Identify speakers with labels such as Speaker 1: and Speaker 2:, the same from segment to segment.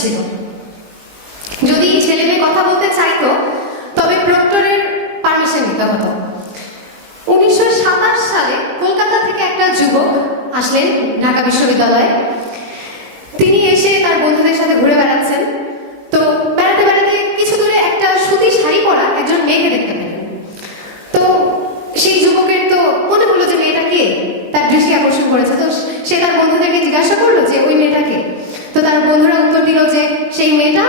Speaker 1: ছিল। যদি ছেলে মেয়ে কথা বলতে চাইতো, তবে প্রক্টরের পারমিশন নিতে হতো। উনিশশো সাতাশ সালে কলকাতা থেকে একটা যুবক আসলেন ঢাকা বিশ্ববিদ্যালয়ে। তিনি এসে তার বন্ধুদের সাথে ঘুরে বেড়াচ্ছেন। তো বেড়াতে বেড়াতে কিছু দূরে একটা সুতি শাড়ি পরা একজন মেয়েকে দেখতে পেলেন। তো সেই যুবকের তো মনে হলো যে মেয়েটা কে? তার দৃষ্টি আকর্ষণ করেছে। তো সে তার বন্ধুদেরকে জিজ্ঞাসা করল যে, ওই মেয়েটা তো তার বন্ধুরা উত্তর দিল যে সেই মেয়েটা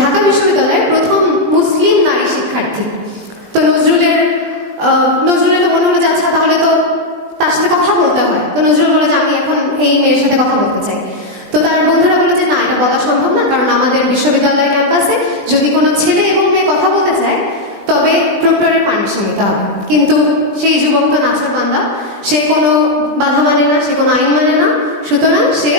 Speaker 1: ঢাকা বিশ্ববিদ্যালয়ের প্রথম মুসলিম নারী শিক্ষার্থী। তো নজরুলের নজরুলের তো মনে হলো যে আচ্ছা তাহলে তো তার সাথে কথা বলতে হয়। তো নজরুল বলে যে আমি এখন এই মেয়ের সাথে কথা বলতে চাই। তো তার বন্ধুরা বলে যে না, এটা বলা সম্ভব না, কারণ আমাদের বিশ্ববিদ্যালয় ক্যাম্পাসে যদি কোনো ছেলে এবং মেয়ে কথা বলতে চায়, তবে প্রক্টরের পারমিশন নিতে হবে। কিন্তু সেই যুবক তো নাচর বান্দা, সে কোনো বাধা মানে না, সে কোনো আইন মানে না। সুতরাং সে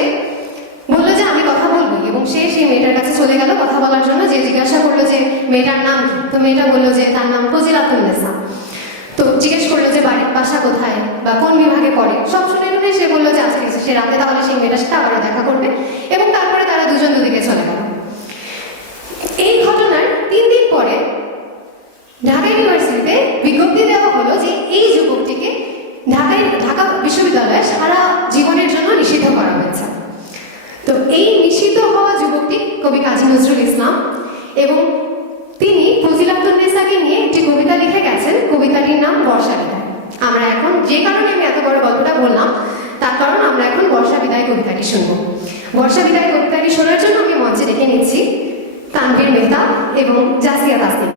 Speaker 1: বলল যে আমি কথা বলব এবং সে সেই মেয়েটার কাছে চলে গেল কথা বলার জন্য। যে জিজ্ঞাসা করল যে, মেয়েটার নাম তো মেয়েটা বলল যে, তার নাম ফজিলাতুন্নেসা তো জিজ্ঞেস করল যে, বাড়ির বাসা কোথায় বা কোন বিভাগে পড়ে? সব শুনে টুনে সে বলল যে, আজকে সে রাতে, তাহলে সেই মেয়েটার সাথে আবার দেখা করবে। এবং তারপরে তারা দুজন দুদিকে চলে গেল। এই ঘটনার তিন দিন পরে ঢাকা ইউনিভার্সিটিতে বিজ্ঞপ্তি দেওয়া হলো যে, এই যুবকটিকে ঢাকায়, ঢাকা বিশ্ববিদ্যালয়ে সারা নজরুল ইসলাম এবং তিনি ফজিলাতুন্নেসাকে নিয়ে একটি কবিতা লিখে গেছেন। কবিতাটির নাম বর্ষা আমরা এখন যে কারণে আমি এত বড় গল্পটা বললাম, তার কারণ আমরা এখন বর্ষা বিদায় কবিতাটি শুনব। বর্ষা বিদায় কবিতাটি শোনার জন্য আমি মঞ্চে ডেকে নিচ্ছি তানভীর মেহতা এবং জাসিয়া তাসনিম।